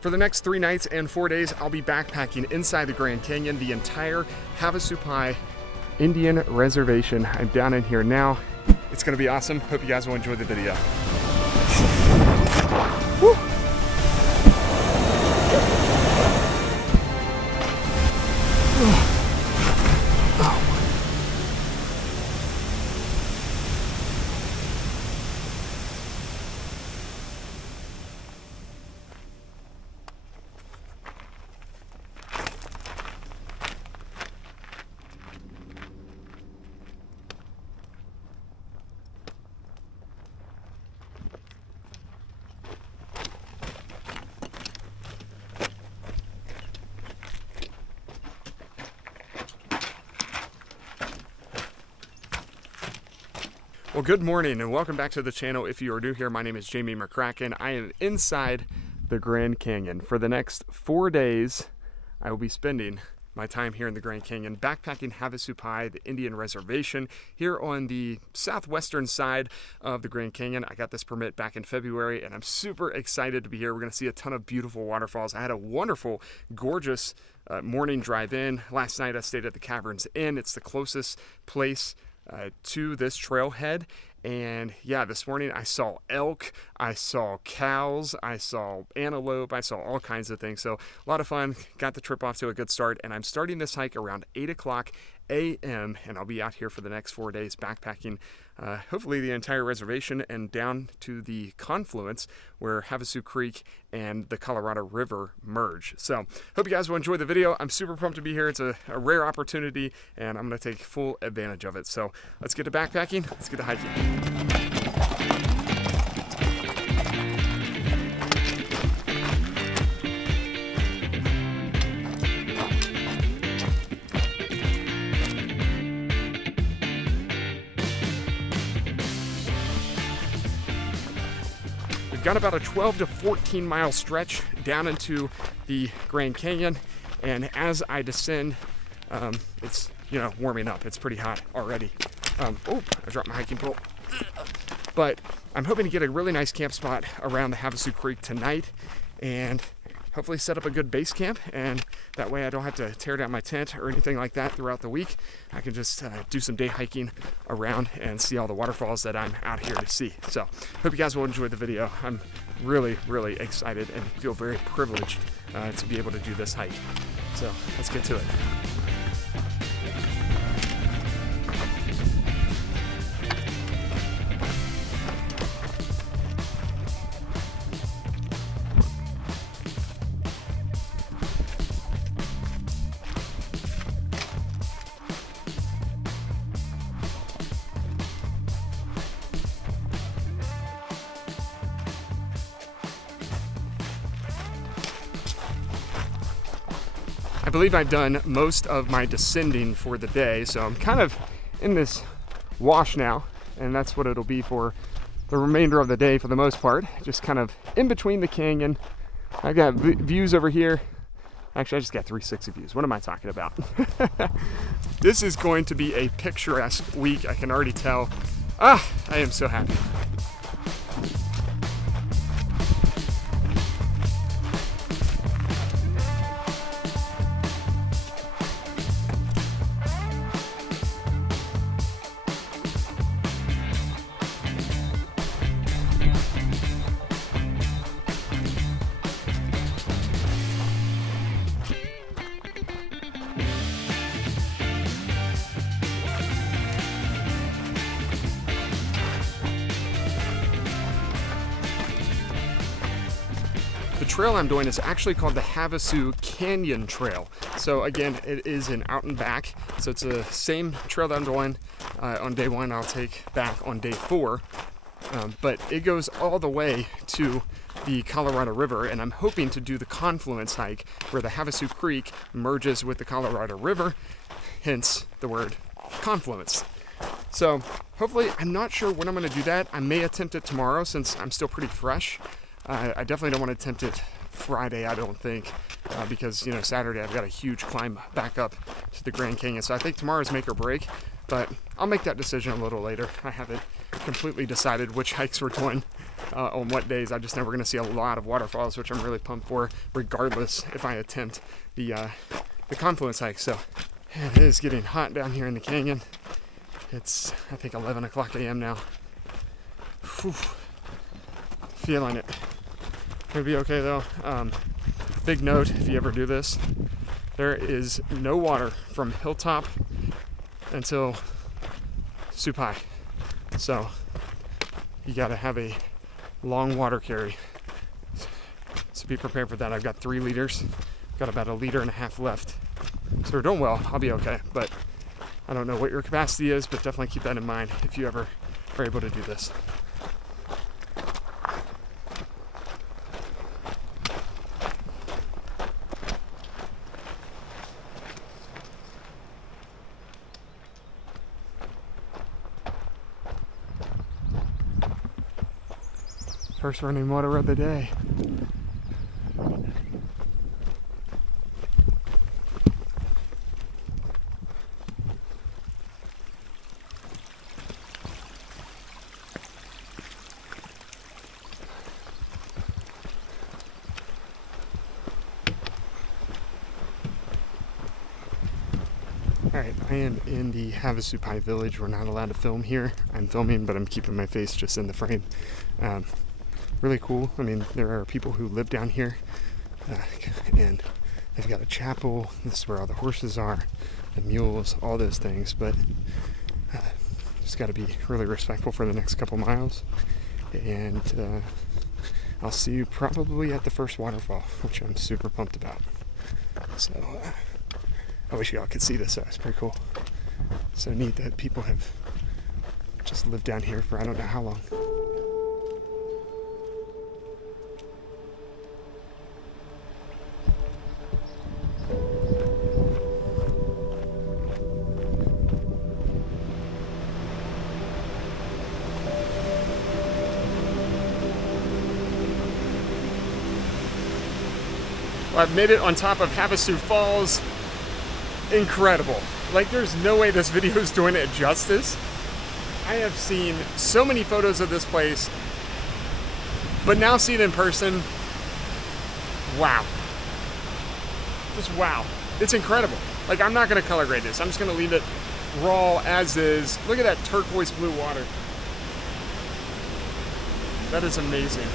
For the next 3 nights and 4 days, I'll be backpacking inside the Grand Canyon, the entire Havasupai Indian Reservation. I'm down in here now. It's gonna be awesome. Hope you guys will enjoy the video. Woo. Well, good morning and welcome back to the channel. If you are new here, my name is Jamie McCracken. I am inside the Grand Canyon. For the next 4 days, I will be spending my time here in the Grand Canyon, backpacking Havasupai, the Indian Reservation, here on the southwestern side of the Grand Canyon. I got this permit back in February and I'm super excited to be here. We're gonna see a ton of beautiful waterfalls. I had a wonderful, gorgeous morning drive in. Last night I stayed at the Caverns Inn. It's the closest place to this trailhead, and yeah, this morning I saw elk, I saw cows, I saw antelope, I saw all kinds of things. So a lot of fun. Got the trip off to a good start, and I'm starting this hike around 8 o'clock a.m. and I'll be out here for the next 4 days backpacking hopefully the entire reservation and down to the confluence where Havasu Creek and the Colorado River merge. So hope you guys will enjoy the video. I'm super pumped to be here. It's a rare opportunity and I'm going to take full advantage of it. So let's get to backpacking. Let's get to hiking. We've got about a 12 to 14 mile stretch down into the Grand Canyon, and as I descend, it's warming up. It's pretty hot already. Oh, I dropped my hiking pole. But I'm hoping to get a really nice camp spot around the Havasu Creek tonight, and hopefully set up a good base camp, and that way I don't have to tear down my tent or anything like that throughout the week. I can just do some day hiking around and see all the waterfalls that I'm out here to see. So hope you guys will enjoy the video. I'm really, really excited and feel very privileged to be able to do this hike. So let's get to it. I believe I've done most of my descending for the day, so I'm kind of in this wash now, and that's what it'll be for the remainder of the day for the most part. Just kind of in between the canyon. I've got views over here. Actually, I just got 360 views. What am I talking about? This is going to be a picturesque week, I can already tell. I am so happy. The trail I'm doing is actually called the Havasu Canyon Trail. So again, it is an out and back. So it's the same trail that I'm doing on day 1, I'll take back on day 4. But it goes all the way to the Colorado River, and I'm hoping to do the confluence hike where the Havasu Creek merges with the Colorado River, hence the word confluence. So hopefully, I'm not sure when I'm going to do that. I may attempt it tomorrow since I'm still pretty fresh. I definitely don't want to attempt it Friday, I don't think, because, you know, Saturday I've got a huge climb back up to the Grand Canyon. So I think tomorrow's make or break, but I'll make that decision a little later. I haven't completely decided which hikes we're doing on what days. I'm just never going to see a lot of waterfalls, which I'm really pumped for, regardless if I attempt the confluence hike. So it is getting hot down here in the canyon. It's, I think, 11 o'clock a.m. now. Whew. Feeling it. It'll be okay though. Big note, if you ever do this, there is no water from hilltop until Supai. So you gotta have a long water carry. So be prepared for that. I've got 3 liters. Got about 1.5 liters left. So we're doing well. I'll be okay. But I don't know what your capacity is, but definitely keep that in mind if you ever are able to do this. First running water of the day. Alright, I am in the Havasupai village. We're not allowed to film here. I'm filming, but I'm keeping my face just in the frame. Really cool. I mean, there are people who live down here, and they've got a chapel. This is where all the horses are, the mules, all those things. But just got to be really respectful for the next couple miles. And I'll see you probably at the first waterfall, which I'm super pumped about. So I wish y'all could see this. So it's pretty cool. So neat that people have just lived down here for I don't know how long. Well, I've made it on top of Havasu Falls. Incredible. Like, there's no way this video is doing it justice. I have seen so many photos of this place, but now see it in person. Wow. Just wow. It's incredible. Like, I'm not going to color grade this. I'm just going to leave it raw as is. Look at that turquoise blue water. That is amazing.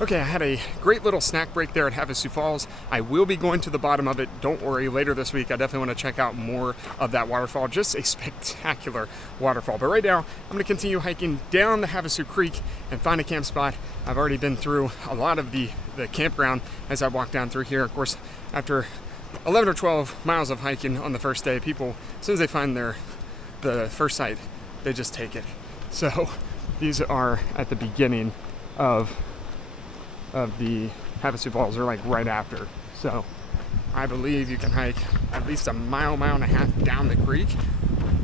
Okay, I had a great little snack break there at Havasu Falls. I will be going to the bottom of it. Don't worry, later this week I definitely want to check out more of that waterfall. Just a spectacular waterfall. But right now, I'm going to continue hiking down the Havasu Creek and find a camp spot. I've already been through a lot of the campground as I walk down through here. Of course, after 11 or 12 miles of hiking on the first day, people, as soon as they find the first site, they just take it. So these are at the beginning of the Havasu Falls, are like right after. So I believe you can hike at least a mile, mile and a half down the creek,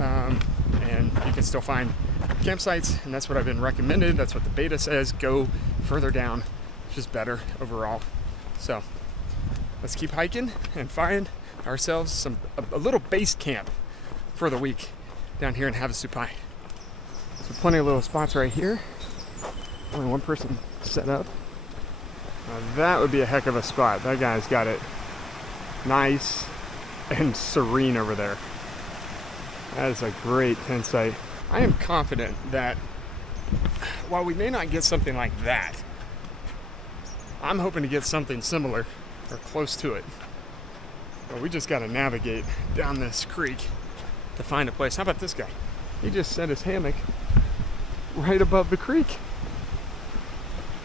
and you can still find campsites, and that's what I've been recommended. That's what the beta says. Go further down, it's just better overall. So let's keep hiking and find ourselves a little base camp for the week down here in Havasupai. So plenty of little spots right here. Only one person set up. That would be a heck of a spot. That guy's got it nice and serene over there. That is a great tent site. I am confident that while we may not get something like that, I'm hoping to get something similar or close to it. But we just got to navigate down this creek to find a place. How about this guy? He just set his hammock right above the creek.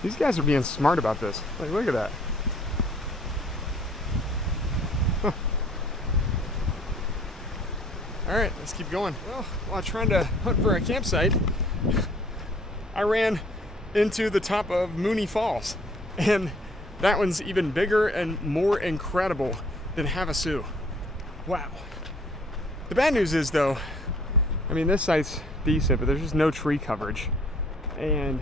These guys are being smart about this. Like, look at that. Huh. All right, let's keep going. Well, while trying to hunt for a campsite, I ran into the top of Mooney Falls, and that one's even bigger and more incredible than Havasu. Wow. The bad news is though, I mean, this site's decent, but there's just no tree coverage. And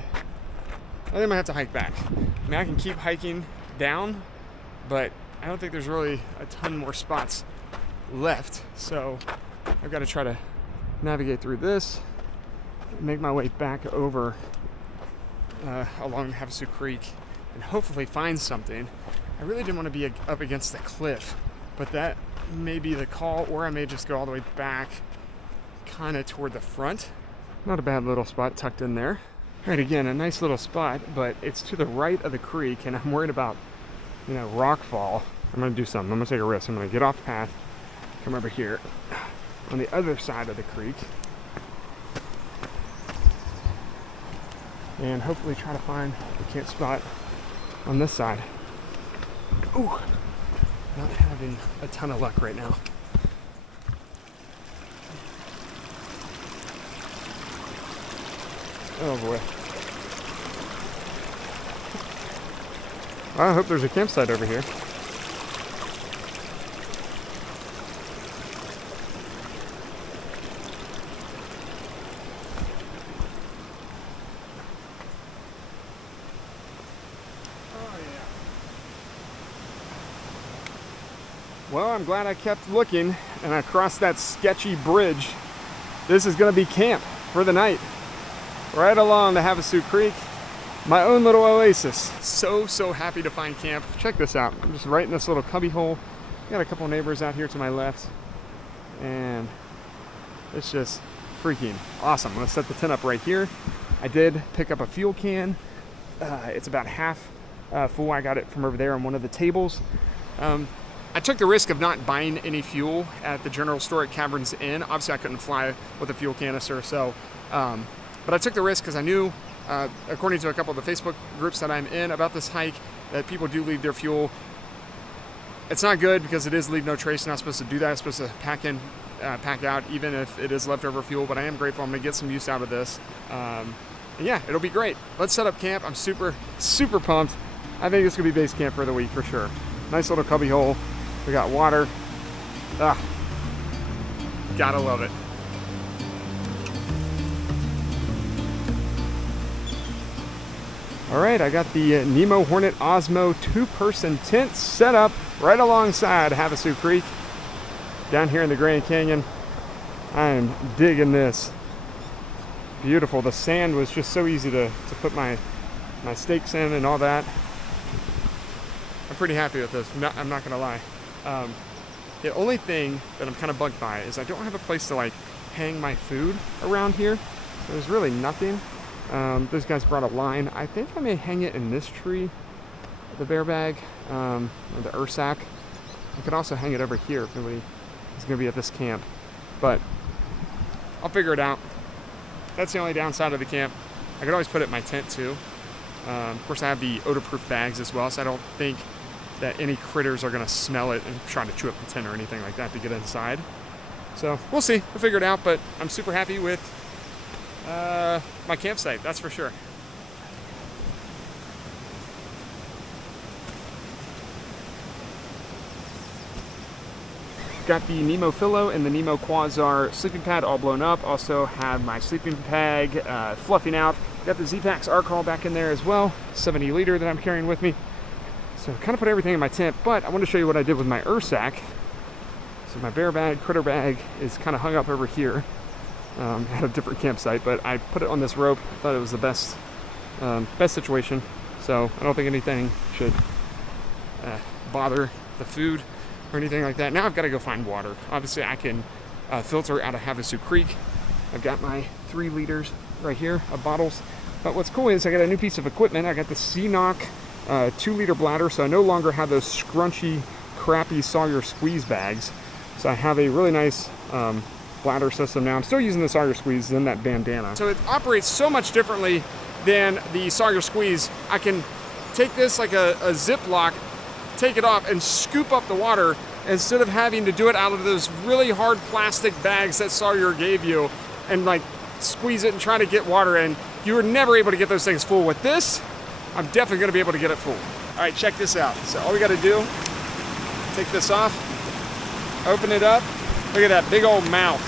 I think I might have to hike back. I mean, I can keep hiking down, but I don't think there's really a ton more spots left. So I've got to try to navigate through this and make my way back over along Havasu Creek and hopefully find something. I really didn't want to be up against the cliff, but that may be the call, or I may just go all the way back kind of toward the front. Not a bad little spot tucked in there. All right, again, a nice little spot, but it's to the right of the creek, and I'm worried about, you know, rock fall. I'm gonna do something. I'm gonna take a risk. I'm gonna get off the path, come over here on the other side of the creek, and hopefully try to find a camp spot on this side. Ooh, not having a ton of luck right now. Oh boy. I hope there's a campsite over here. Well, I'm glad I kept looking and I crossed that sketchy bridge. This is going to be camp for the night, right along the Havasu Creek. My own little oasis. So happy to find camp. Check this out. I'm just right in this little cubby hole. Got a couple neighbors out here to my left, and it's just freaking awesome. I'm gonna set the tent up right here. I did pick up a fuel can. It's about half full. I got it from over there on one of the tables. I took the risk of not buying any fuel at the general store at Caverns Inn. Obviously I couldn't fly with a fuel canister, so but I took the risk because I knew, according to a couple of the Facebook groups that I'm in about this hike, that people do leave their fuel. It's not good because it is leave no trace. You're not supposed to do that. It's supposed to pack in, pack out, even if it is leftover fuel. But I am grateful. I'm gonna get some use out of this. And yeah, it'll be great. Let's set up camp. I'm super pumped. I think it's gonna be base camp for the week for sure. Nice little cubby hole. We got water. Gotta love it. All right, I got the Nemo Hornet Osmo 2-person tent set up right alongside Havasu Creek down here in the Grand Canyon. I am digging this. Beautiful. The sand was just so easy to put my stakes in and all that. I'm pretty happy with this. I'm not gonna lie. The only thing that I'm kind of bugged by is I don't have a place to like hang my food around here. There's really nothing. Those guys brought a line. I think I may hang it in this tree, the bear bag, or the ursack. I could also hang it over here if nobody is going to be at this camp, but I'll figure it out. That's the only downside of the camp. I could always put it in my tent too. Of course, I have the odor-proof bags as well, so I don't think that any critters are going to smell it and try to chew up the tent or anything like that to get inside. So we'll see. We'll figure it out, but I'm super happy with my campsite, that's for sure. Got the Nemo Philo and the Nemo Quasar sleeping pad all blown up. Also have my sleeping bag fluffing out. Got the Z-Packs Arcall back in there as well, 70 liter that I'm carrying with me. So kind of put everything in my tent, but I want to show you what I did with my ursack. So my bear bag, critter bag is kind of hung up over here. At a different campsite, but I put it on this rope. I thought it was the best situation, so I don't think anything should bother the food or anything like that. Now I've got to go find water. Obviously I can filter out of Havasu Creek. I've got my 3 liters right here of bottles, but what's cool is I got a new piece of equipment. I got the C-Knock 2-liter bladder, so I no longer have those scrunchy, crappy Sawyer squeeze bags. So I have a really nice bladder system now. I'm still using the Sawyer Squeeze in that bandana. So it operates so much differently than the Sawyer Squeeze. I can take this like a Ziploc, take it off and scoop up the water instead of having to do it out of those really hard plastic bags that Sawyer gave you and like squeeze it and try to get water in, you were never able to get those things full. With this, I'm definitely gonna be able to get it full. All right, check this out. So all we gotta do, take this off, open it up. Look at that big old mouth.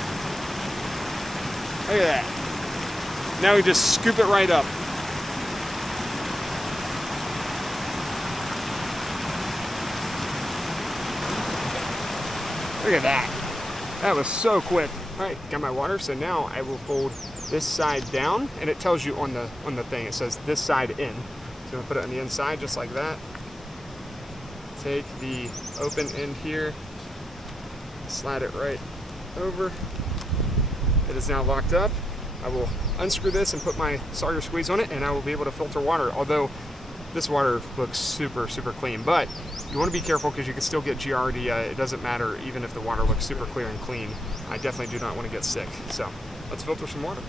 Look at that. Now we just scoop it right up. Look at that. That was so quick. All right, got my water. So now I will fold this side down, and it tells you on the thing, it says this side in. So I'm gonna put it on the inside just like that. Take the open end here, slide it right over. It is now locked up. I will unscrew this and put my Sawyer squeeze on it, and I will be able to filter water. Although this water looks super, super clean, but you want to be careful because you can still get Giardia. It doesn't matter even if the water looks super clear and clean. I definitely do not want to get sick. So let's filter some water.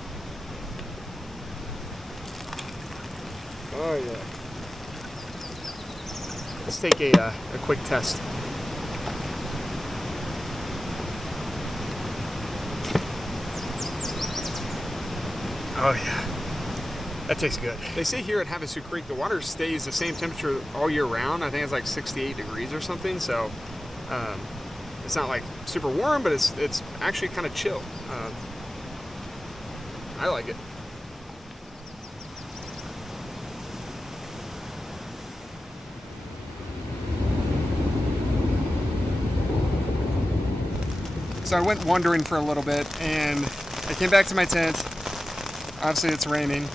Oh yeah. Let's take a quick test. Oh yeah, that tastes good. They say here at Havasu Creek the water stays the same temperature all year round. I think it's like 68 degrees or something. So it's not like super warm, but it's actually kind of chill. I like it. So I went wandering for a little bit, and I came back to my tent. Obviously it's raining.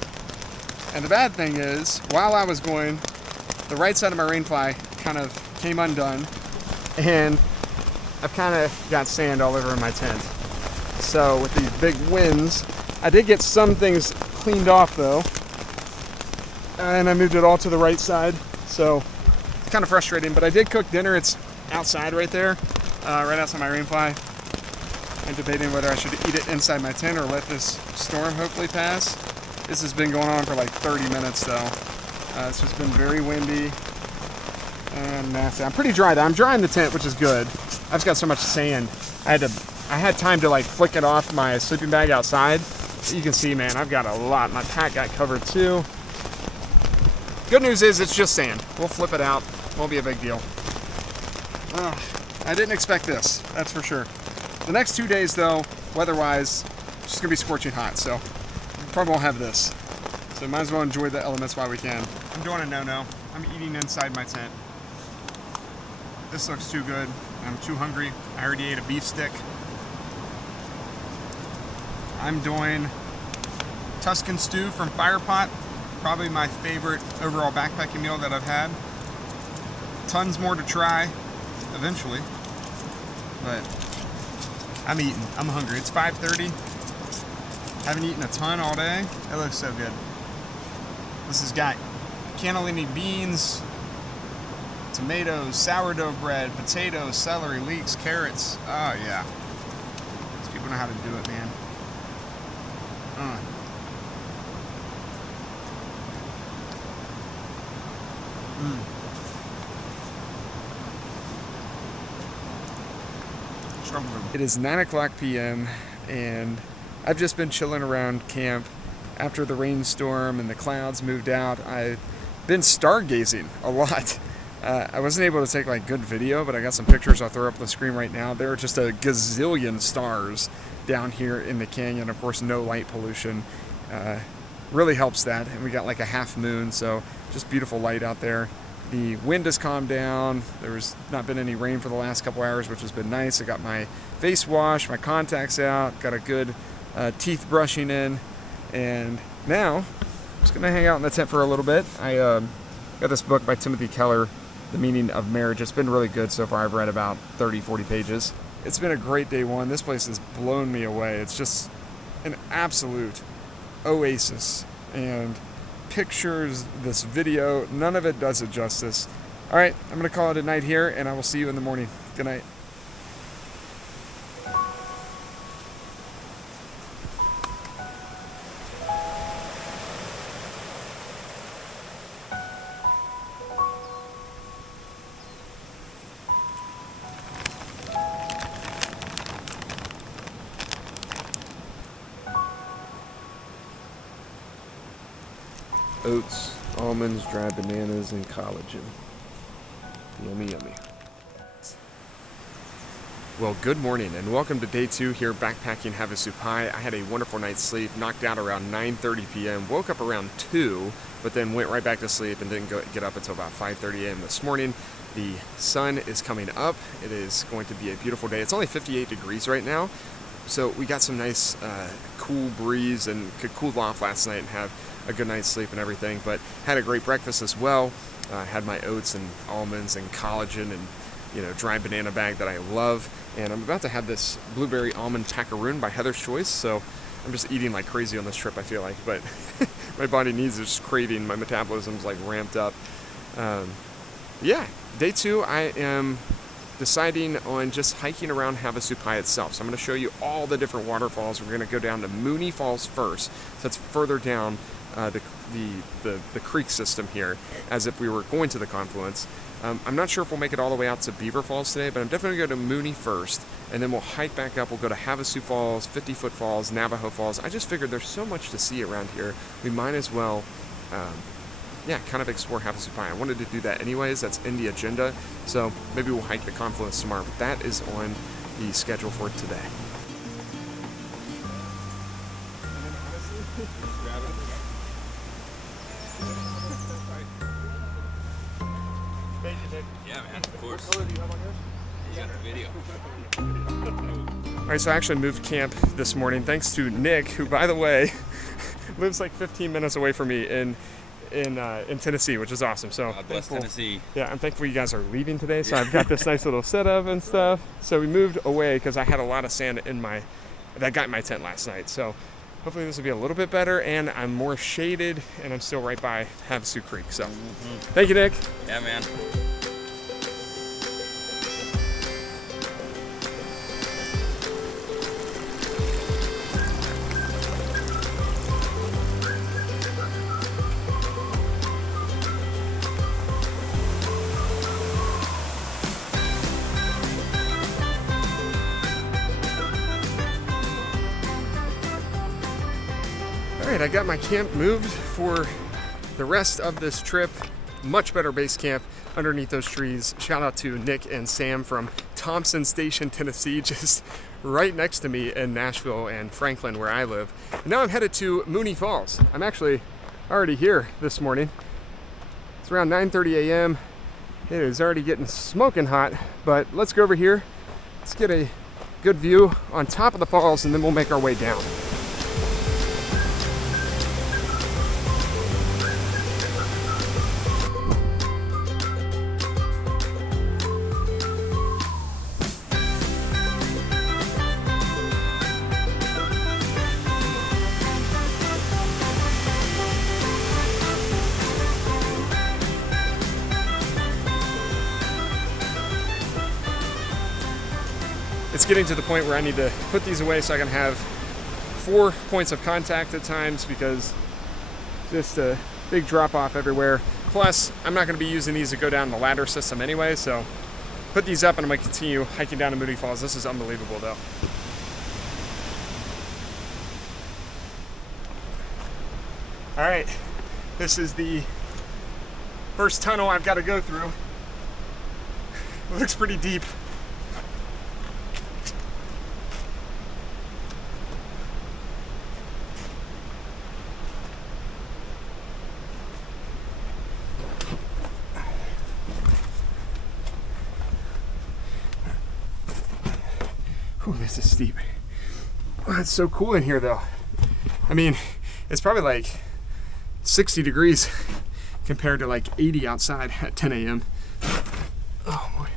And the bad thing is, while I was going, the right side of my rainfly kind of came undone, and I've kind of got sand all over my tent. So with these big winds, I did get some things cleaned off though, and I moved it all to the right side. So it's kind of frustrating, but I did cook dinner. It's outside right there, right outside my rainfly. I'm debating whether I should eat it inside my tent or let this storm hopefully pass. This has been going on for like 30 minutes though. It's just been very windy and nasty. I'm pretty dry though. I'm dry in the tent, which is good. I've just got so much sand. I had time to like flick it off my sleeping bag outside. You can see, man, I've got a lot. My pack got covered too. Good news is it's just sand. We'll flip it out. Won't be a big deal. I didn't expect this, that's for sure. The next 2 days though, weather-wise, it's just gonna be scorching hot, so probably won't have this. So might as well enjoy the elements while we can. I'm doing a no-no. I'm eating inside my tent. This looks too good. I'm too hungry. I already ate a beef stick. I'm doing Tuscan stew from Firepot. Probably my favorite overall backpacking meal that I've had. Tons more to try eventually, but I'm eating. I'm hungry. It's 5:30. Haven't eaten a ton all day. It looks so good. This has got cannellini beans, tomatoes, sourdough bread, potatoes, celery, leeks, carrots. Oh yeah. These people know how to do it, man. It is 9:00 p.m. and I've just been chilling around camp after the rainstorm and the clouds moved out. I've been stargazing a lot. I wasn't able to take like good video, but I got some pictures I'll throw up on the screen right now. There are just a gazillion stars down here in the canyon. Of course, no light pollution really helps that. And we got like a half moon, so just beautiful light out there. The wind has calmed down. There's not been any rain for the last couple hours, which has been nice. I got my face wash, my contacts out, got a good teeth brushing in, and now I'm just gonna hang out in the tent for a little bit. I got this book by Timothy Keller, The Meaning of Marriage. It's been really good so far. I've read about 30-40 pages. It's been a great day one. This place has blown me away. It's just an absolute oasis, and pictures, this video, none of it does it justice. All right, I'm gonna call it a night here, and I will see you in the morning. Good night. oats, almonds, dried bananas, and collagen. Yummy, yummy. Well, good morning and welcome to day 2 here backpacking Havasupai. I had a wonderful night's sleep, knocked out around 9:30 p.m., woke up around 2, but then went right back to sleep and didn't get up until about 5:30 a.m. this morning. The sun is coming up. It is going to be a beautiful day. It's only 58 degrees right now, so we got some nice cool breeze and could cool off last night and have a good night's sleep and everything, but had a great breakfast as well. Had my oats and almonds and collagen and dried banana bag that I love, and I'm about to have this blueberry almond macaroon by Heather's Choice, so I'm just eating like crazy on this trip, I feel like, but my body needs it, just craving, my metabolism's like ramped up. Yeah, day 2 I am deciding on just hiking around Havasupai itself, so I'm going to show you all the different waterfalls. We're going to go down to Mooney Falls first, so that's further down the creek system here, as if we were going to the confluence. I'm not sure if we'll make it all the way out to Beaver Falls today, but I'm definitely going to go to Mooney first, and then we'll hike back up. We'll go to Havasu Falls, 50-foot Falls, Navajo Falls. I just figured there's so much to see around here. We might as well, kind of explore Havasupai. I wanted to do that anyways. That's in the agenda, so maybe we'll hike the confluence tomorrow, but that is on the schedule for today. Yeah, man, of course. You got the video. All right, so I actually moved camp this morning thanks to Nick, who, by the way, lives like 15 minutes away from me in Tennessee, which is awesome. So God bless Tennessee. Yeah, I'm thankful you guys are leaving today. So I've got this nice little setup and stuff. So we moved away because I had a lot of sand that got in my tent last night. So hopefully this will be a little bit better, and I'm more shaded, and I'm still right by Havasu Creek. So thank you, Nick. Yeah, man. All right, I got my camp moved for the rest of this trip. Much better base camp underneath those trees. Shout out to Nick and Sam from Thompson Station, Tennessee, just right next to me in Nashville and Franklin, where I live. And now I'm headed to Mooney Falls. I'm actually already here this morning. It's around 9:30 a.m. It is already getting smoking hot, but let's go over here. Let's get a good view on top of the falls, and then we'll make our way down. It's getting to the point where I need to put these away so I can have 4 points of contact at times, because just a big drop off everywhere. Plus, I'm not going to be using these to go down the ladder system anyway, so put these up and I'm going to continue hiking down to Mooney Falls. This is unbelievable though. All right, this is the first tunnel I've got to go through. It looks pretty deep. Ooh, this is steep. Oh, it's so cool in here though. I mean, it's probably like 60 degrees compared to like 80 outside at 10 a.m. Oh boy.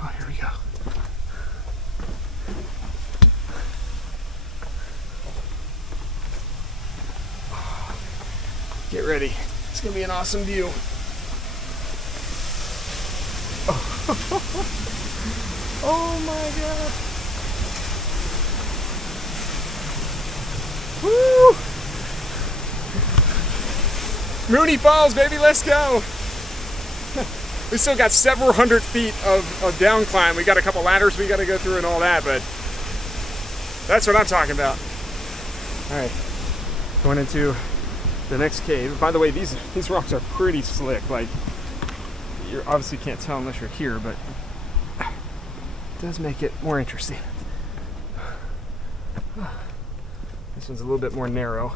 Oh, here we go. Get ready. It's gonna be an awesome view. Oh my God. Woo! Mooney Falls, baby, let's go. We still got several hundred feet of down climb. We got a couple ladders we got to go through and all that, but That's what I'm talking about. All right, going into the next cave. By the way, these rocks are pretty slick. Like, you obviously can't tell unless you're here, but it does make it more interesting. This one's a little bit more narrow.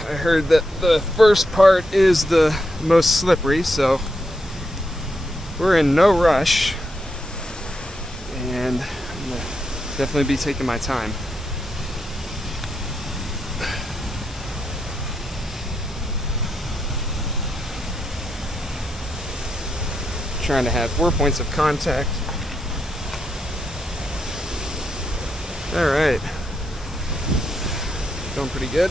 I heard that the first part is the most slippery, so we're in no rush, and I'm gonna definitely be taking my time. Trying to have 4 points of contact. All right, going pretty good.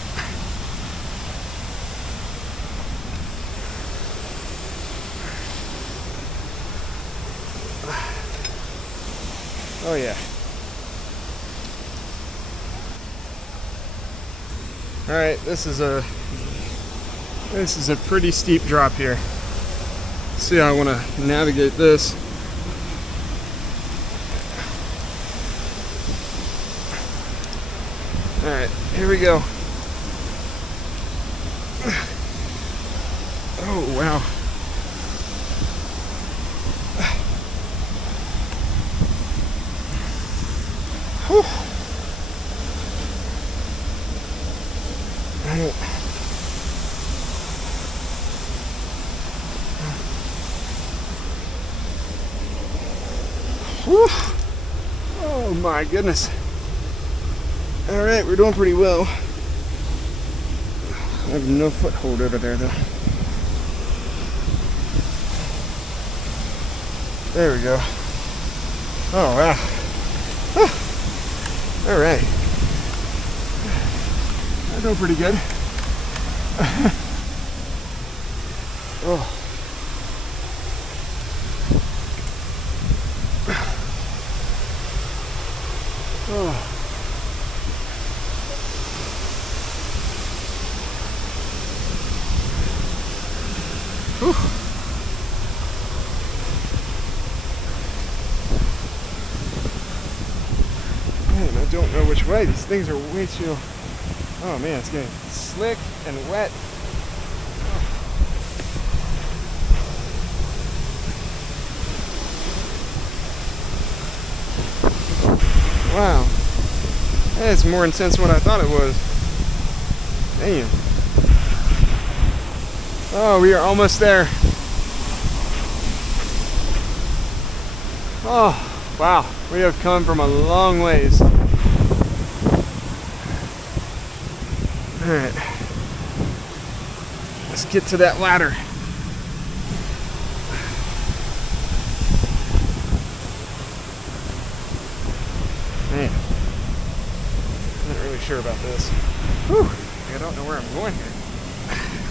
Oh yeah. All right, this is a pretty steep drop here. Let's see how I want to navigate this. All right, here we go. Oh wow. Whew. Whew. Oh my goodness. All right, we're doing pretty well. I have no foothold over there though. There we go. Oh wow. All right, I'm doing pretty good. Oh. Oh. Whew. Man, I don't know which way. These things are way too... Oh man, it's getting slick and wet. Wow. That's more intense than what I thought it was. Damn. Oh, we are almost there. Oh, wow. We have come from a long ways. Alright. Let's get to that ladder. Man. I'm not really sure about this. Whew. I don't know where I'm going here.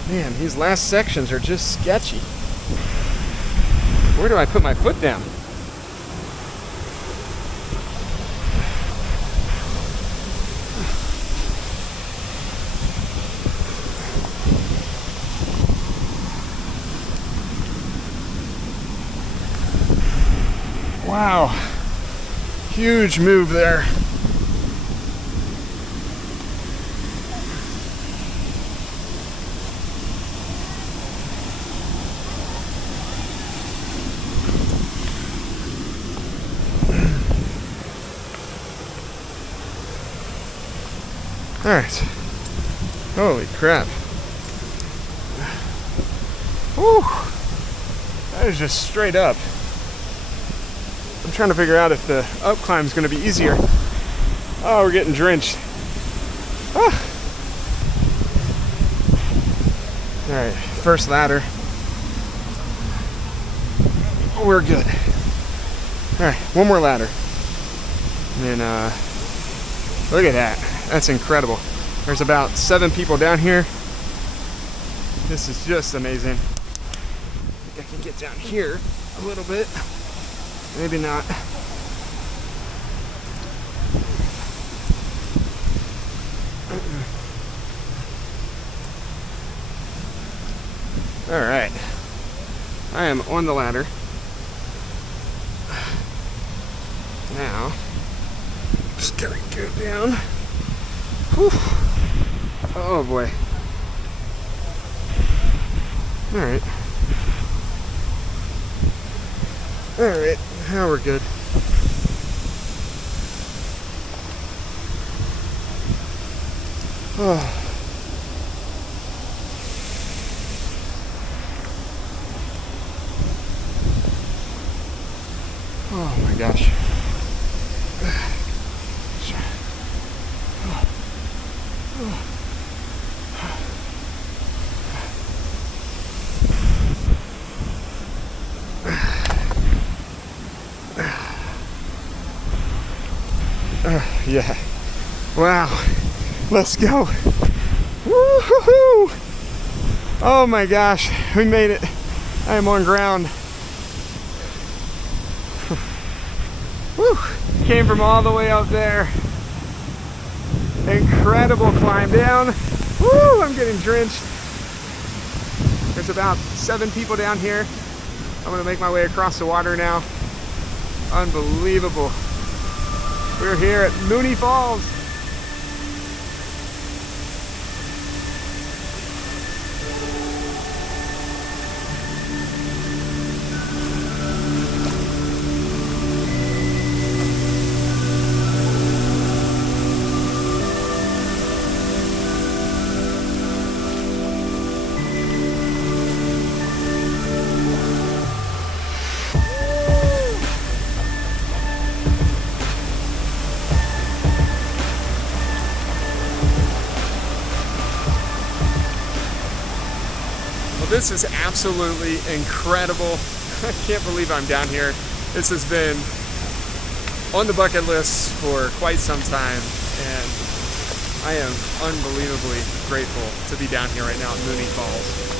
Man, these last sections are just sketchy. Where do I put my foot down? Wow, huge move there. All right, holy crap. Whew, that is just straight up. I'm trying to figure out if the up climb is going to be easier. Oh, we're getting drenched. Ah. All right, first ladder. We're good. All right, one more ladder. And then, look at that. That's incredible. There's about 7 people down here. This is just amazing. I think I can get down here a little bit. Maybe not. All right, I am on the ladder. Now, just gotta go down. Whew. Oh boy. All right. All right, now we're good. Oh. Oh my gosh. Yeah. Wow. Let's go. Woo-hoo-hoo. Oh my gosh. We made it. I am on ground. Woo. Came from all the way up there. Incredible climb down. Woo, I'm getting drenched. There's about 7 people down here. I'm gonna make my way across the water now. Unbelievable. We're here at Mooney Falls. This is absolutely incredible. I can't believe I'm down here. This has been on the bucket list for quite some time, and I am unbelievably grateful to be down here right now at Mooney Falls.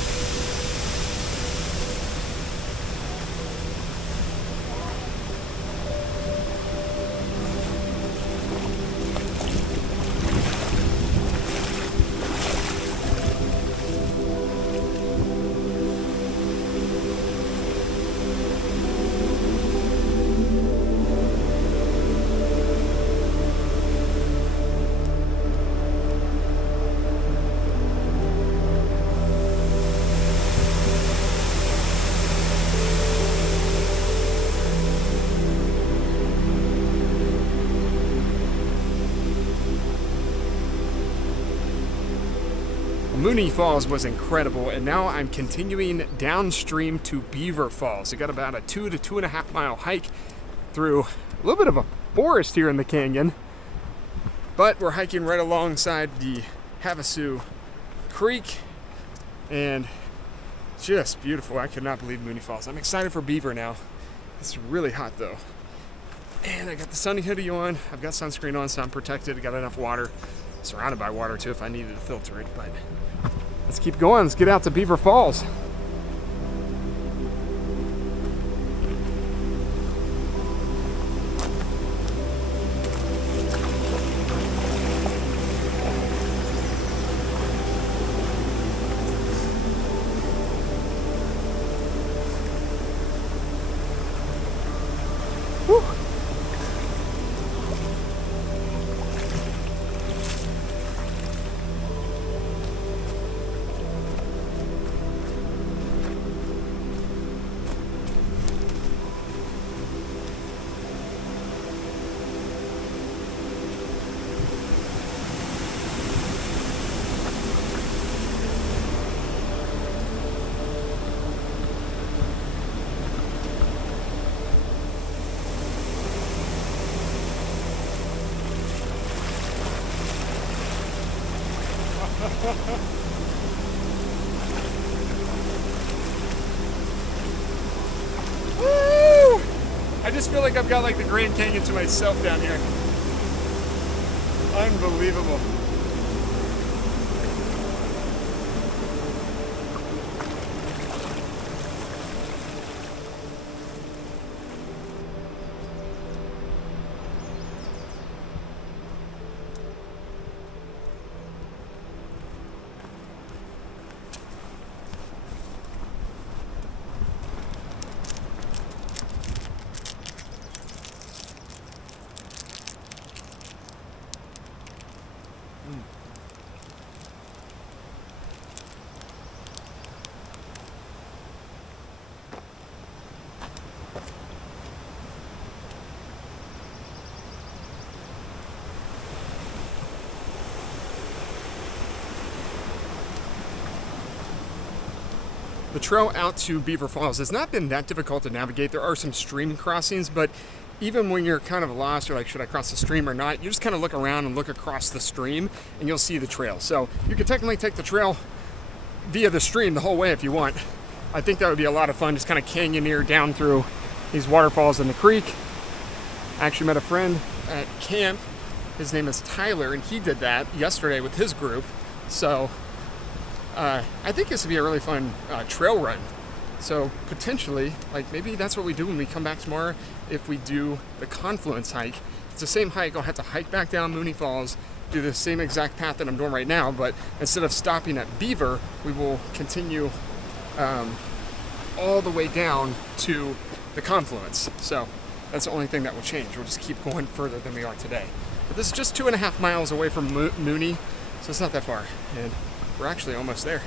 Mooney Falls was incredible, and now I'm continuing downstream to Beaver Falls. I got about a 2 to 2.5 mile hike through a little bit of a forest here in the canyon, but we're hiking right alongside the Havasu Creek, and just beautiful. I could not believe Mooney Falls. I'm excited for Beaver now. It's really hot though. And I got the sunny hoodie on. I've got sunscreen on, so I'm protected. I got enough water. Surrounded by water too if I needed to filter it, but let's keep going. Let's get out to Beaver Falls. Whew. Woo! I just feel like I've got like the Grand Canyon to myself down here. Unbelievable. the trail out to Beaver Falls has not been that difficult to navigate. There are some stream crossings, but even when you're kind of lost, you're like, should I cross the stream or not? You just kind of look around and look across the stream and you'll see the trail. So you could technically take the trail via the stream the whole way if you want. I think that would be a lot of fun, just kind of canyoneer down through these waterfalls in the creek. I actually met a friend at camp. His name is Tyler, and he did that yesterday with his group. So I think this would be a really fun trail run. So potentially, like maybe that's what we do when we come back tomorrow if we do the Confluence hike. It's the same hike. I'll have to hike back down Mooney Falls, do the same exact path that I'm doing right now, but instead of stopping at Beaver, we will continue all the way down to the Confluence. So that's the only thing that will change. We'll just keep going further than we are today. But this is just 2.5 miles away from Mooney, so it's not that far. And we're actually almost there.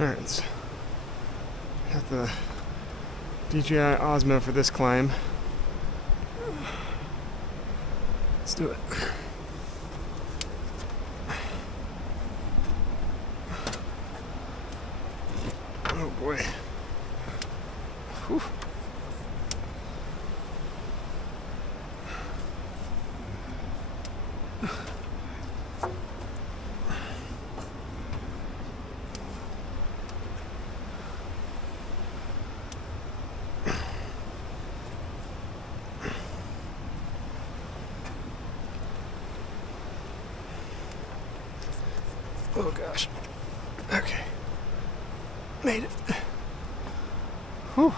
Alright, so got the DJI Osmo for this climb. Let's do it. Oh boy. Whew. Oh gosh. Okay. Made it. Whew.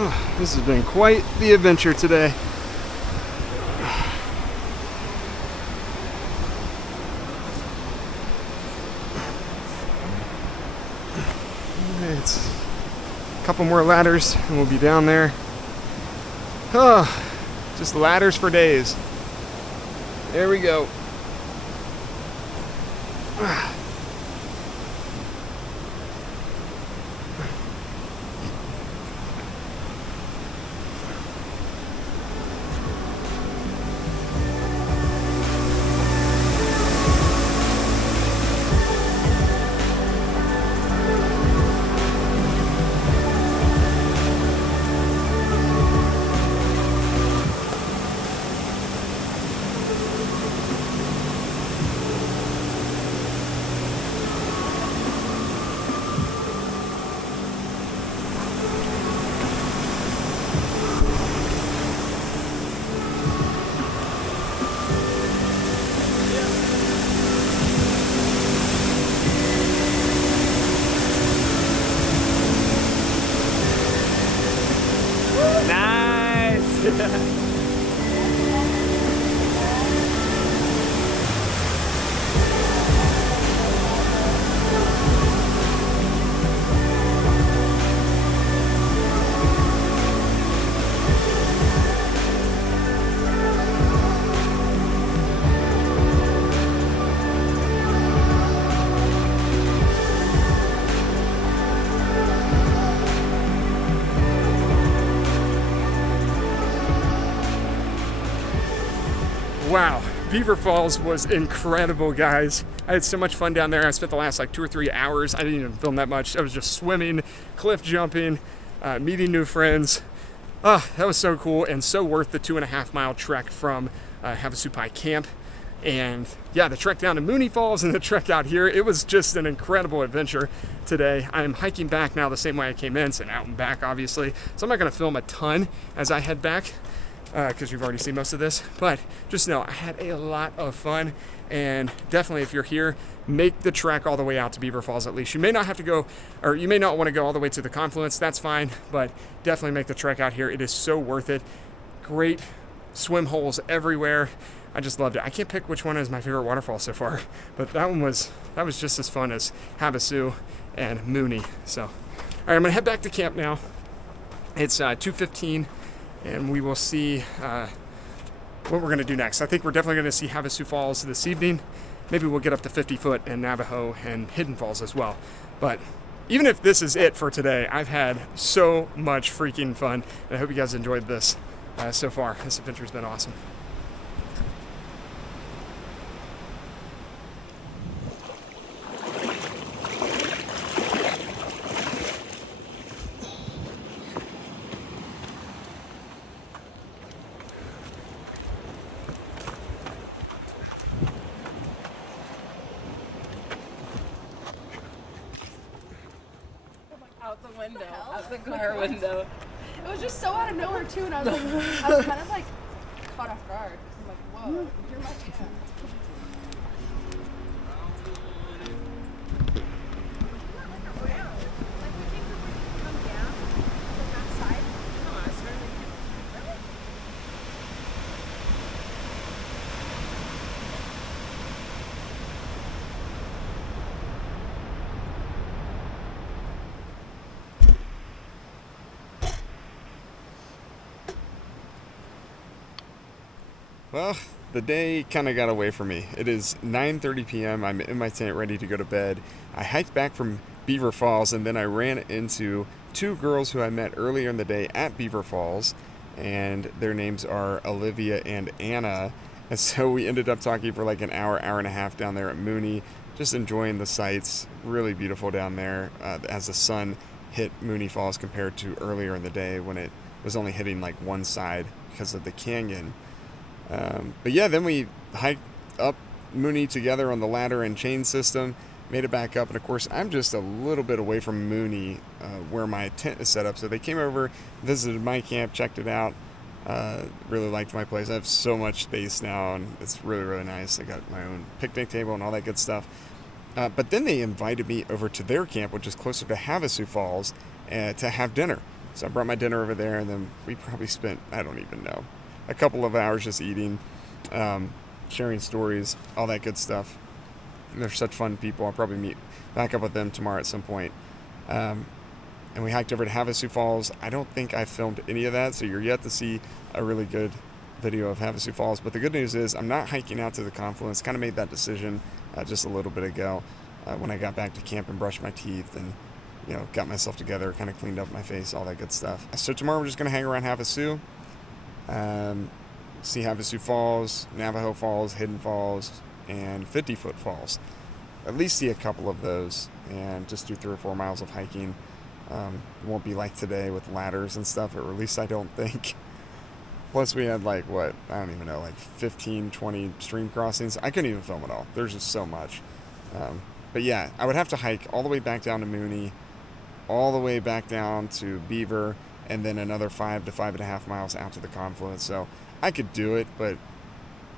Oh, this has been quite the adventure today. It's a couple more ladders and we'll be down there. Oh, just ladders for days. There we go. Wow, Beaver Falls was incredible, guys. I had so much fun down there. I spent the last like 2 or 3 hours. I didn't even film that much. I was just swimming, cliff jumping, meeting new friends. That was so cool and so worth the 2.5 mile trek from Havasupai camp. And yeah, the trek down to Mooney Falls and the trek out here, it was just an incredible adventure today. I'm hiking back now the same way I came in, so out and back obviously. So I'm not gonna film a ton as I head back because you've already seen most of this, but just know I had a lot of fun. And definitely if you're here, make the trek all the way out to Beaver Falls at least. You may not have to go, or you may not want to go all the way to the confluence, that's fine, but definitely make the trek out here. It is so worth it. Great swim holes everywhere. I just loved it. I can't pick which one is my favorite waterfall so far, but that was just as fun as Havasu and Mooney. So, all right, I'm gonna head back to camp now. It's 2:15, and we will see what we're gonna do next. I think we're definitely gonna see Havasu Falls this evening. Maybe we'll get up to 50 foot in Navajo and Hidden Falls as well. But even if this is it for today, I've had so much freaking fun, and I hope you guys enjoyed this so far. This adventure's been awesome. Out the window, out the car window. It was just so out of nowhere too, and I was kind of like caught off guard. I'm like, whoa, you're my cat. Well, the day kind of got away from me. It is 9:30 p.m. I'm in my tent ready to go to bed. I hiked back from Beaver Falls, and then I ran into 2 girls who I met earlier in the day at Beaver Falls, and their names are Olivia and Anna. And so we ended up talking for like an hour, hour and a half down there at Mooney, just enjoying the sights. Really beautiful down there as the sun hit Mooney Falls compared to earlier in the day when it was only hitting like one side because of the canyon. But yeah, then we hiked up Mooney together on the ladder and chain system, made it back up, and of course I'm just a little bit away from Mooney where my tent is set up, so they came over, visited my camp, checked it out, really liked my place. I have so much space now, and it's really, really nice. I got my own picnic table and all that good stuff. But then they invited me over to their camp, which is closer to Havasu Falls, to have dinner. So I brought my dinner over there, and then we probably spent, I don't even know, a couple of hours just eating, sharing stories, all that good stuff. And they're such fun people. I'll probably meet back up with them tomorrow at some point. And we hiked over to Havasu Falls. I don't think I filmed any of that, so you're yet to see a really good video of Havasu Falls. But the good news is I'm not hiking out to the confluence. Kind of made that decision just a little bit ago when I got back to camp and brushed my teeth and got myself together, kind of cleaned up my face, all that good stuff. So tomorrow we're just going to hang around Havasu. See Havasu Falls, Navajo Falls, Hidden Falls, and 50-foot falls. At least see a couple of those and just do 3 or 4 miles of hiking. It won't be like today with ladders and stuff, or at least I don't think. Plus we had like, what, I don't even know, like 15, 20 stream crossings. I couldn't even film it all. There's just so much. But yeah, I would have to hike all the way back down to Mooney, all the way back down to Beaver, and then another 5 to 5.5 miles out to the confluence. So I could do it, but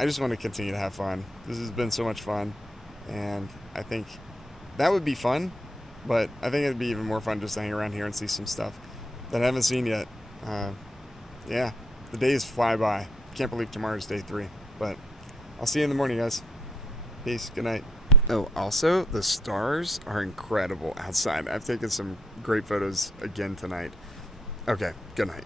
I just want to continue to have fun. This has been so much fun, and I think that would be fun, but I think it'd be even more fun just to hang around here and see some stuff that I haven't seen yet. Yeah, the days fly by. Can't believe tomorrow's day 3, but I'll see you in the morning, guys. Peace. Good night. Oh, also, the stars are incredible outside. I've taken some great photos again tonight. Okay, good night.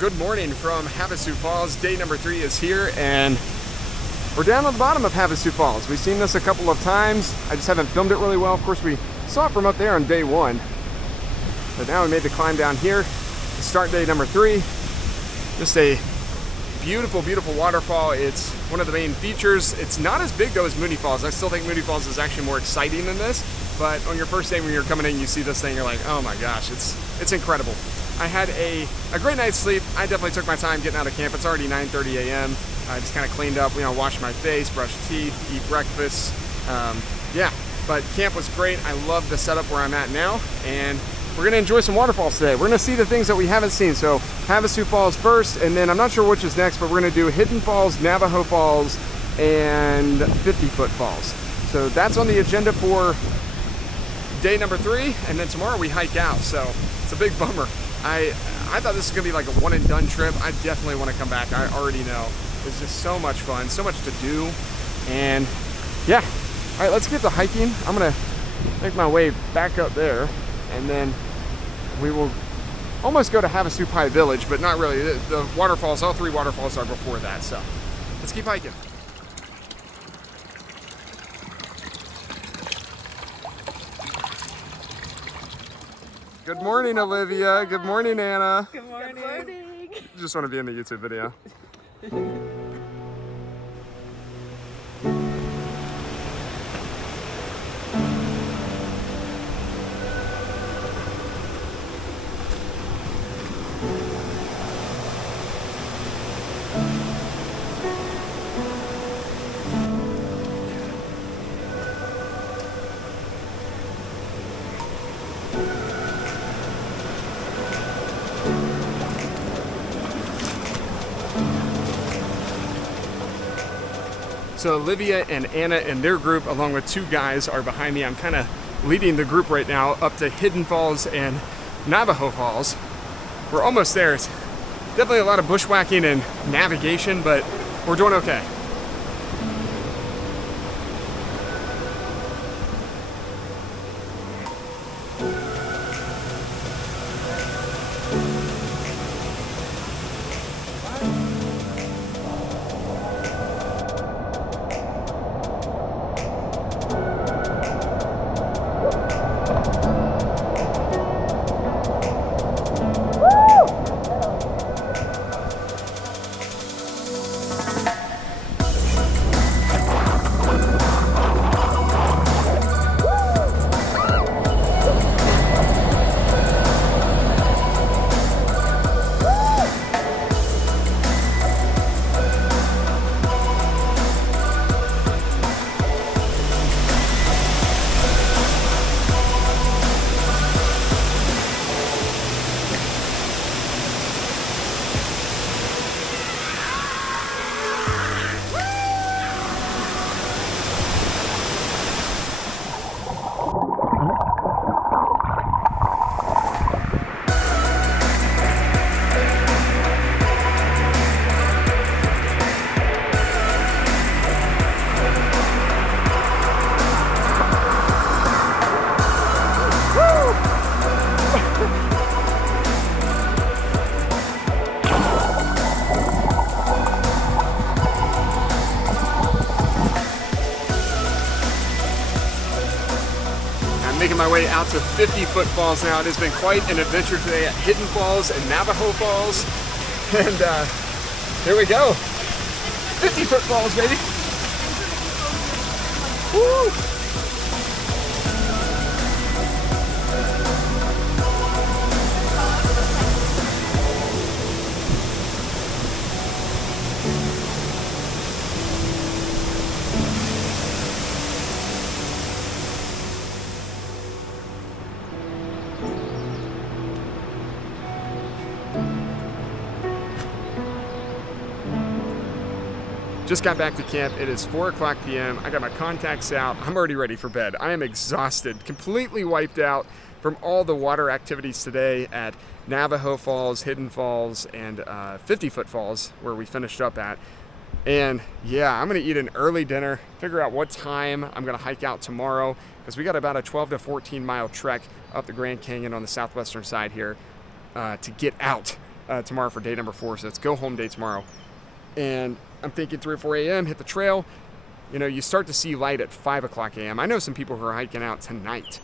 good morning from Havasu Falls. Day number 3 is here, and we're down on the bottom of Havasu Falls. We've seen this a couple of times. I just haven't filmed it really well. Of course, we saw it from up there on day 1, but now we made the climb down here to start day number 3. Just a beautiful, beautiful waterfall. It's one of the main features. It's not as big though as Mooney Falls. I still think Mooney Falls is actually more exciting than this, but on your first day when you're coming in, you see this thing, you're like, oh my gosh, it's incredible. I had a great night's sleep. I definitely took my time getting out of camp. It's already 9:30 a.m. I just kind of cleaned up, washed my face, brushed teeth, eat breakfast. Yeah, but camp was great. I love the setup where I'm at now, and we're gonna enjoy some waterfalls today. We're gonna see the things that we haven't seen. So Havasu Falls first, and then I'm not sure which is next, but we're gonna do Hidden Falls, Navajo Falls, and 50-foot falls. So that's on the agenda for day number 3, and then tomorrow we hike out. So it's a big bummer. I thought this was gonna be like a one and done trip. I definitely want to come back. I already know. It's just so much fun, so much to do, and yeah. All right, let's get to hiking. I'm gonna make my way back up there, and then we will almost go to Havasupai village, but not really. The waterfalls, all 3 waterfalls are before that, so let's keep hiking. Good morning, Olivia. Good morning, Anna. Good morning. Good morning. Just want to be in the YouTube video. So Olivia and Anna and their group, along with 2 guys, are behind me. I'm kind of leading the group right now up to Hidden Falls and Navajo Falls. We're almost there. It's definitely a lot of bushwhacking and navigation, but we're doing okay. Making my way out to 50-foot falls now. It has been quite an adventure today at Hidden Falls and Navajo Falls. And here we go. 50-foot falls, baby. Woo! Just got back to camp. It is 4:00 p.m. I got my contacts out. I'm already ready for bed. I am exhausted, completely wiped out from all the water activities today at Navajo Falls, Hidden Falls, and 50-foot falls where we finished up at. And yeah, I'm gonna eat an early dinner, figure out what time I'm gonna hike out tomorrow, because we got about a 12 to 14 mile trek up the Grand Canyon on the southwestern side here to get out. tomorrow for day number 4, so it's go home day tomorrow. And I'm thinking 3 or 4 a.m., hit the trail. You know, you start to see light at 5 o'clock a.m. I know some people who are hiking out tonight,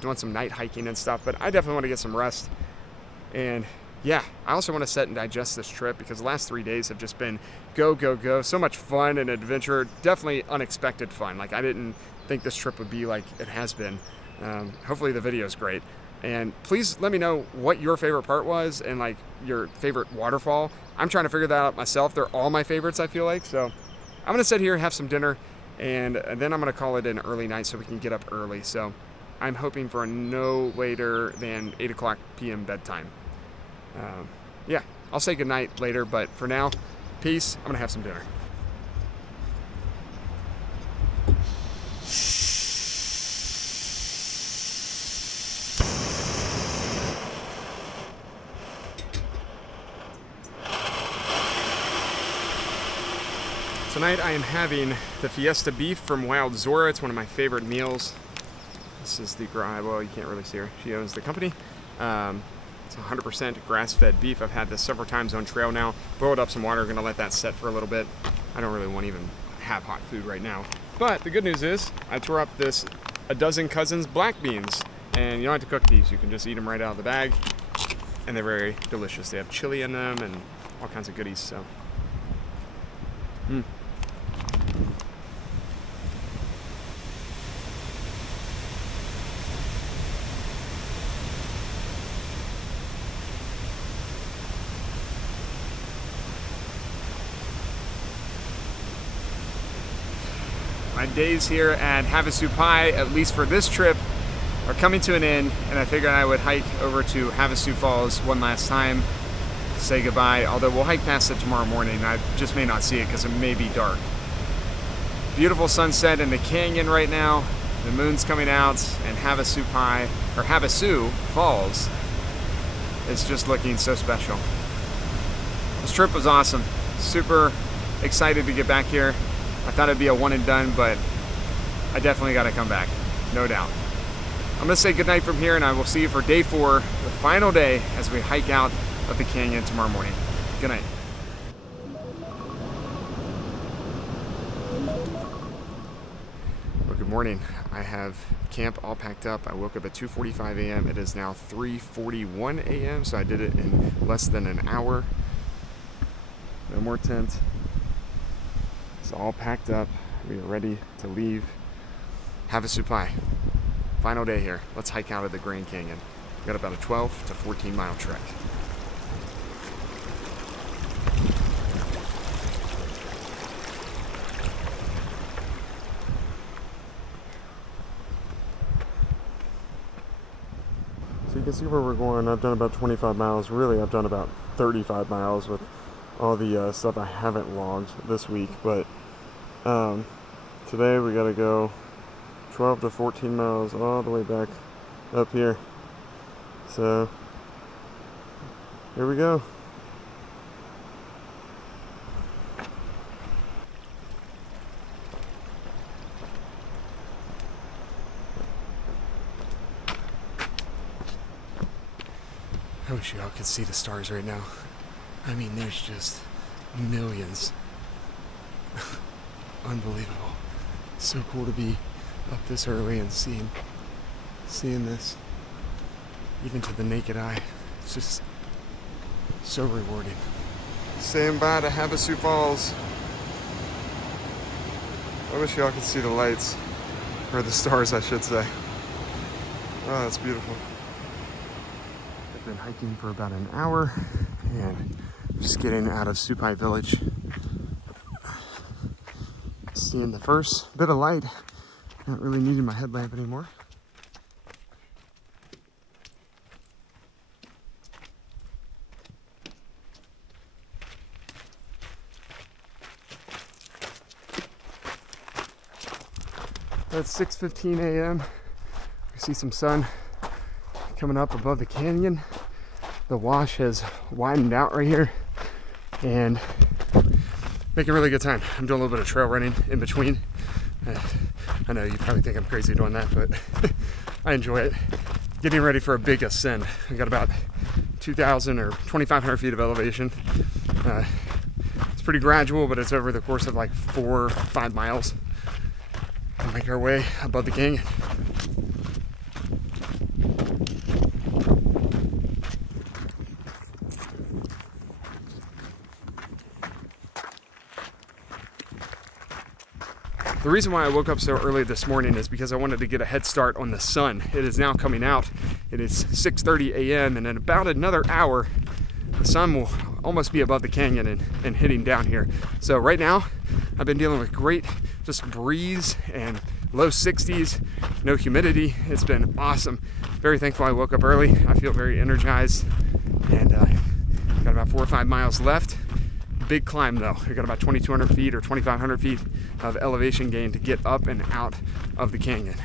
doing some night hiking and stuff, but I definitely want to get some rest. And yeah, I also want to set and digest this trip because the last 3 days have just been go, go, go. So much fun and adventure, definitely unexpected fun. Like, I didn't think this trip would be like it has been. Hopefully the video is great. And please let me know what your favorite part was and like your favorite waterfall. I'm trying to figure that out myself. They're all my favorites, I feel like. So I'm gonna sit here and have some dinner, and then I'm gonna call it an early night so we can get up early. So I'm hoping for no later than 8 o'clock p.m. bedtime. Yeah, I'll say goodnight later, but for now, peace. I'm gonna have some dinner. Tonight I am having the Fiesta beef from Wild Zora. It's one of my favorite meals. This is the well, you can't really see her. She owns the company. It's 100% grass-fed beef. I've had this several times on trail now. Boiled up some water, gonna let that set for a little bit. I don't really want to even have hot food right now. But the good news is I tore up this A Dozen Cousins black beans, and you don't have to cook these. You can just eat them right out of the bag, and they're very delicious. They have chili in them and all kinds of goodies. So. My days here at Havasupai, at least for this trip, are coming to an end, and I figured I would hike over to Havasu Falls one last time, say goodbye, although we'll hike past it tomorrow morning. I just may not see it because it may be dark. Beautiful sunset in the canyon right now. The moon's coming out, and Havasupai, or Havasu Falls, is just looking so special. This trip was awesome. Super excited to get back here. I thought it'd be a one and done, but I definitely got to come back, no doubt. I'm going to say goodnight from here, and I will see you for day 4, the final day, as we hike out of the canyon tomorrow morning. Good night. Well, good morning. I have camp all packed up. I woke up at 2:45 a.m. It is now 3:41 a.m., so I did it in less than an hour. No more tent. It's all packed up. We are ready to leave Havasupai. Final day here. Let's hike out of the Grand Canyon. We've got about a 12 to 14 mile trek. So you can see where we're going. I've done about 25 miles. Really, I've done about 35 miles with all the stuff I haven't logged this week, but today we gotta go 12 to 14 miles all the way back up here. So here we go. I wish y'all could see the stars right now. I mean, there's just millions. Unbelievable. So cool to be up this early and seeing this, even to the naked eye. It's just so rewarding. Saying bye to Havasu Falls. I wish y'all could see the lights, or the stars, I should say. Oh, that's beautiful. I've been hiking for about an hour, and just getting out of Supai Village. Seeing the first bit of light. Not really needing my headlamp anymore. It's 6:15 a.m. We see some sun coming up above the canyon. The wash has widened out right here, and making a really good time. I'm doing a little bit of trail running in between. I know you probably think I'm crazy doing that, but I enjoy it. Getting ready for a big ascend. We got about 2,000 or 2,500 feet of elevation. It's pretty gradual, but it's over the course of like 4 or 5 miles. We'll make our way above the canyon. The reason why I woke up so early this morning is because I wanted to get a head start on the sun. It is now coming out. It is 6:30 a.m. and in about another hour, the sun will almost be above the canyon and hitting down here. So right now, I've been dealing with great just breeze and low 60s, no humidity. It's been awesome. Very thankful I woke up early. I feel very energized and got about 4 or 5 miles left. Big climb though. We got about 2,200 feet or 2,500 feet of elevation gain to get up and out of the canyon.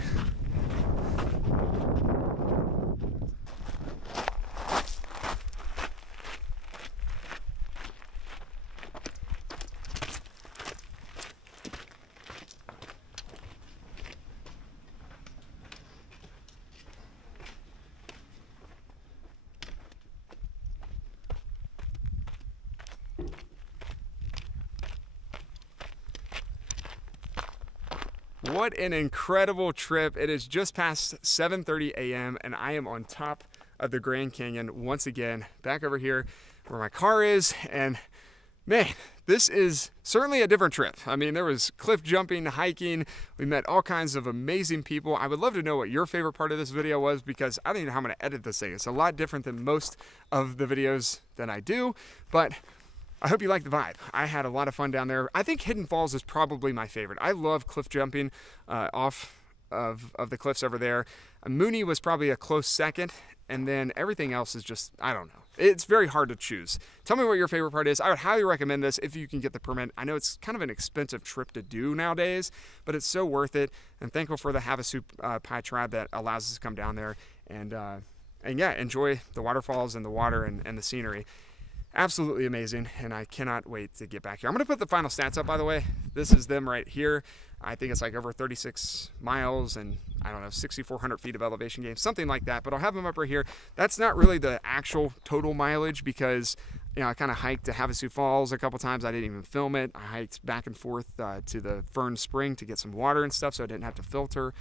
What an incredible trip. It is just past 7:30 a.m. and I am on top of the Grand Canyon once again, back over here where my car is. And man, this is certainly a different trip. I mean, there was cliff jumping, hiking. We met all kinds of amazing people. I would love to know what your favorite part of this video was, because I don't even know how I'm gonna edit this thing. It's a lot different than most of the videos that I do, but I hope you like the vibe. I had a lot of fun down there. I think Hidden Falls is probably my favorite. I love cliff jumping off of the cliffs over there. Mooney was probably a close second, and then everything else is just, I don't know. It's very hard to choose. Tell me what your favorite part is. I would highly recommend this if you can get the permit. I know it's kind of an expensive trip to do nowadays, but it's so worth it. I'm thankful for the Havasupai tribe that allows us to come down there and yeah, enjoy the waterfalls and the water and the scenery. Absolutely amazing, and I cannot wait to get back here. I'm gonna put the final stats up, by the way. This is them right here. I think it's like over 36 miles and I don't know, 6,400 feet of elevation gain, something like that, but I'll have them up right here. That's not really the actual total mileage because, you know, I kind of hiked to Havasu Falls a couple times. I didn't even film it. I hiked back and forth to the Fern Spring to get some water and stuff, so I didn't have to filter.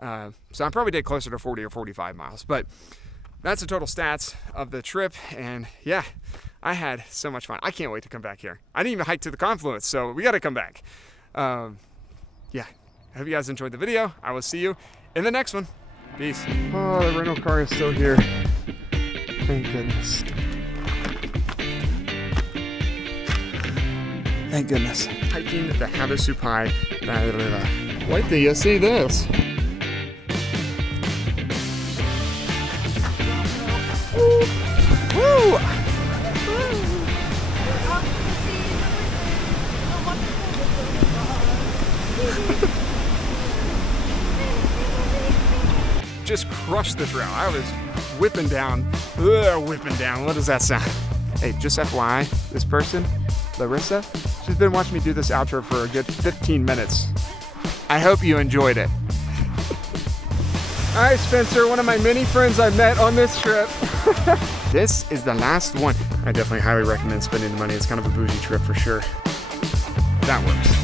So I probably did closer to 40 or 45 miles, but that's the total stats of the trip, and yeah, I had so much fun. I can't wait to come back here. I didn't even hike to the confluence, so we got to come back. Yeah, I hope you guys enjoyed the video. I will see you in the next one. Peace. Oh, the rental car is still here. Thank goodness. Thank goodness. Hiking the Havasupai. Wait till you see this. Woo! Just crushed the trail. I was whipping down. What does that sound? Hey, just FYI, this person, Larissa, she's been watching me do this outro for a good 15 minutes. I hope you enjoyed it. All right, Spencer, one of my many friends I met on this trip. This is the last one. I definitely highly recommend spending the money. It's kind of a bougie trip for sure. That works.